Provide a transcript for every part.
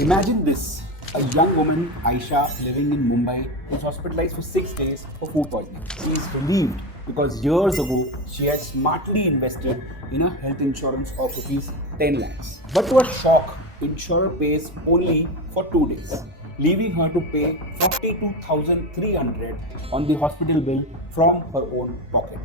Imagine this, a young woman, Aisha, living in Mumbai, who's hospitalized for 6 days for food poisoning. She is relieved because years ago she had smartly invested in a health insurance of rupees 10 lakhs. But to her shock, insurer pays only for 2 days, leaving her to pay 42,300 on the hospital bill from her own pocket,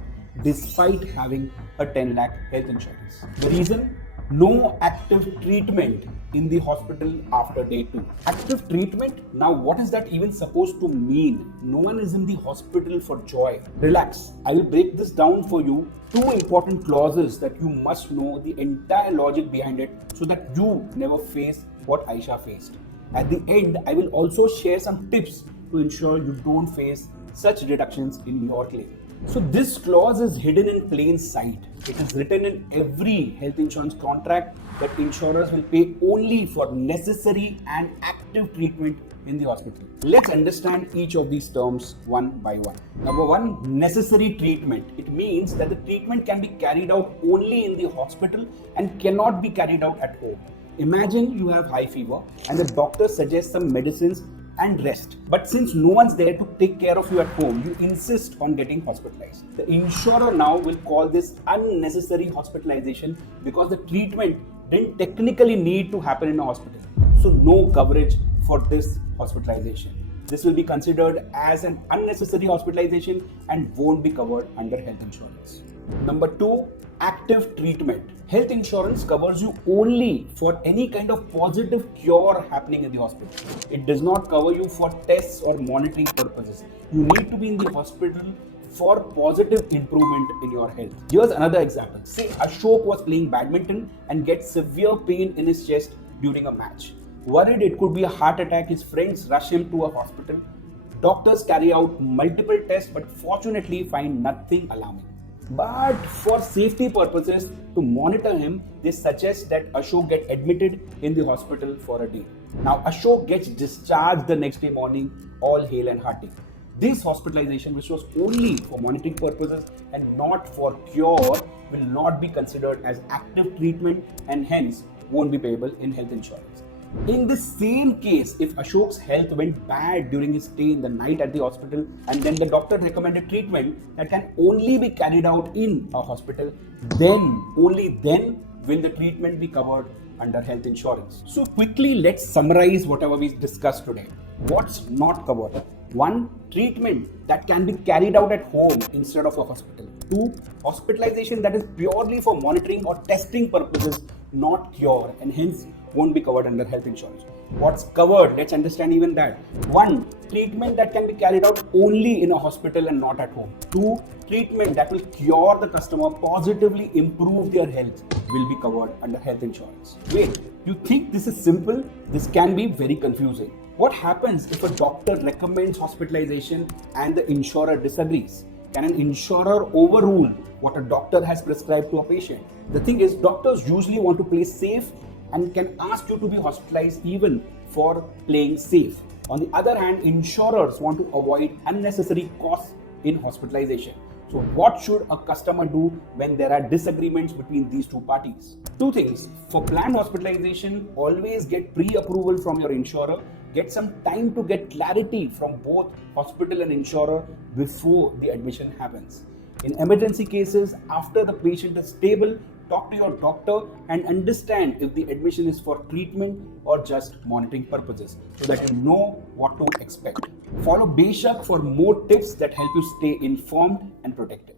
despite having a 10 lakh health insurance. The reason? No active treatment in the hospital after day 2. Active treatment? Now, what is that even supposed to mean? No one is in the hospital for joy. Relax. I will break this down for you. 2 important clauses that you must know the entire logic behind it so that you never face what Aisha faced. At the end, I will also share some tips to ensure you don't face such deductions in your claim. So this clause is hidden in plain sight. It is written in every health insurance contract that insurers will pay only for necessary and active treatment in the hospital. Let's understand each of these terms one by one. Number 1, necessary treatment. It means that the treatment can be carried out only in the hospital and cannot be carried out at home. Imagine you have high fever and the doctor suggests some medicines and rest. But since no one's there to take care of you at home, you insist on getting hospitalized. The insurer now will call this unnecessary hospitalization because the treatment didn't technically need to happen in a hospital. So no coverage for this hospitalization. This will be considered as an unnecessary hospitalization and won't be covered under health insurance. Number 2, active treatment. Health insurance covers you only for any kind of positive cure happening in the hospital. It does not cover you for tests or monitoring purposes. You need to be in the hospital for positive improvement in your health. Here's another example. Say Ashok was playing badminton and gets severe pain in his chest during a match. Worried it could be a heart attack, his friends rush him to a hospital. Doctors carry out multiple tests but fortunately find nothing alarming. But for safety purposes, to monitor him, they suggest that Ashok get admitted in the hospital for a day. Now Ashok gets discharged the next day morning, all hale and hearty. This hospitalization, which was only for monitoring purposes and not for cure, will not be considered as active treatment and hence won't be payable in health insurance. In the same case, if Ashok's health went bad during his stay in the night at the hospital and then the doctor recommended treatment that can only be carried out in a hospital, then, only then will the treatment be covered under health insurance. So quickly, let's summarize whatever we discussed today. What's not covered? 1, treatment that can be carried out at home instead of a hospital. 2, hospitalization that is purely for monitoring or testing purposes, not cure, and hence won't be covered under health insurance. What's covered? Let's understand even that. 1, treatment that can be carried out only in a hospital and not at home. 2, treatment that will cure the customer, positively improve their health, will be covered under health insurance. Wait, you think this is simple? This can be very confusing. What happens if a doctor recommends hospitalization and the insurer disagrees? Can an insurer overrule what a doctor has prescribed to a patient? The thing is, doctors usually want to play safe and can ask you to be hospitalized even for playing safe. On the other hand, insurers want to avoid unnecessary costs in hospitalization. So what should a customer do when there are disagreements between these two parties? 2 things. For planned hospitalization, always get pre-approval from your insurer. Get some time to get clarity from both hospital and insurer before the admission happens. In emergency cases, after the patient is stable, talk to your doctor and understand if the admission is for treatment or just monitoring purposes so that you know what to expect. Follow Beshak for more tips that help you stay informed and protected.